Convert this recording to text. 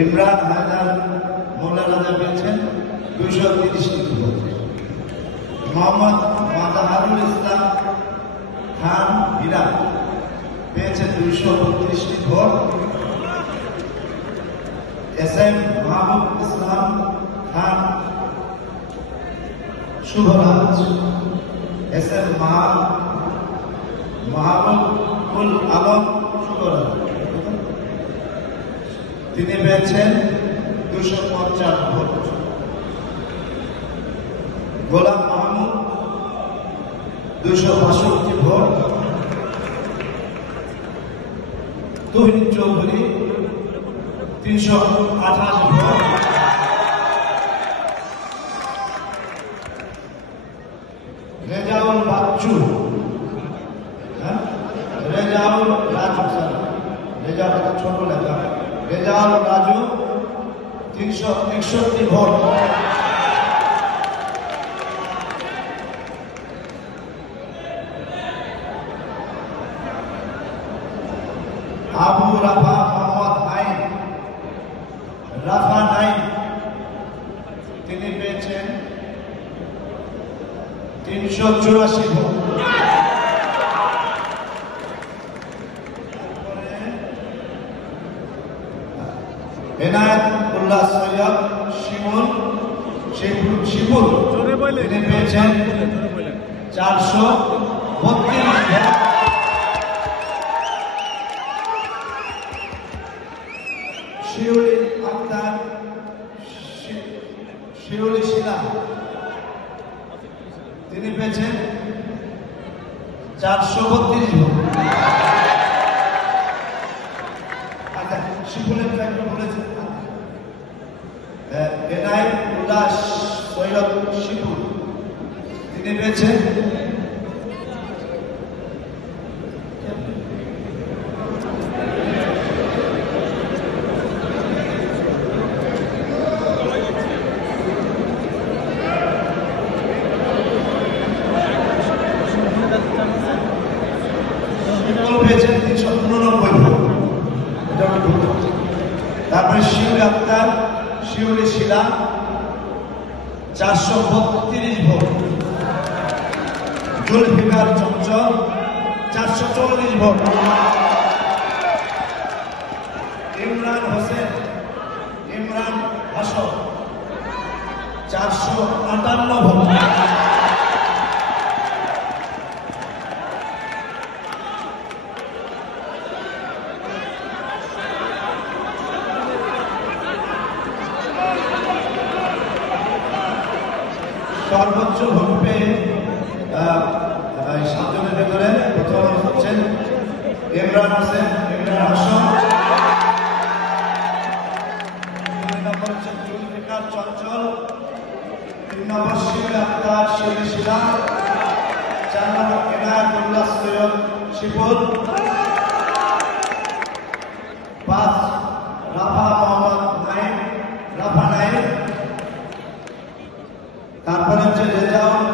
ইমরান হায়দার মোল্লা রাজা পেয়েছেন 230টি ভোট। মোহাম্মদ মাজাহারুল ইসলাম খান হীরা পেয়েছেন 232টি ভোট। এসএম মাহবুব ইসলাম খান শুভরাজ এসএম মাহবুবুল আলম শুভরাজ তিনি পেয়েছেন 250 ভোট। গোলাম মাহমুদ 262 ভোট। তুহিন চৌধুরী 328 ভোট। রেজাউল বাচ্চু রেজাউল রাজু রেজাউল ছোট লেখা রেজাউল রাজু 361 ভোট। আবু রাফা মোহাম্মদ রাফা নাইম তিনি পেয়েছেন 384 ভোট। এনায়েতুল্লাহ সৈয়দ শিমুল তিনি পেয়েছেন 432 ভোট। শিউলি আক্তার শিউলি শিলা তিনি পেয়েছেন 432 ভোট। আচ্ছা শিমুলের ফ্যাক্টর বলেছেন এনায়েতুল্লাহ সৈয়দ শিমুল তিনি পেয়েছেন পেয়েছেন 389 ভোট। তারপরে শিউলি আক্তার শিউলি শিলা 432 ভোট। জুলফিকার চঞ্চল 440 ভোট। ইমরান হোসেন হাসন 458 ভোট। সর্বোচ্চ ভোট পেয়ে 7 জনের ভেতরে প্রথম হচ্ছেন ইমরান হাসন 2 নম্বর হচ্ছেন জুলফিকার চঞ্চল, 3 নম্বর শিউলি আক্তার শিউলি শিলা, 4 নম্বর এনায়েতুল্লাহ সৈয়দ শিমুল, 5 রাফা মোহাম্মদ রাফা নাইম, তারপরে হচ্ছে রেজাউল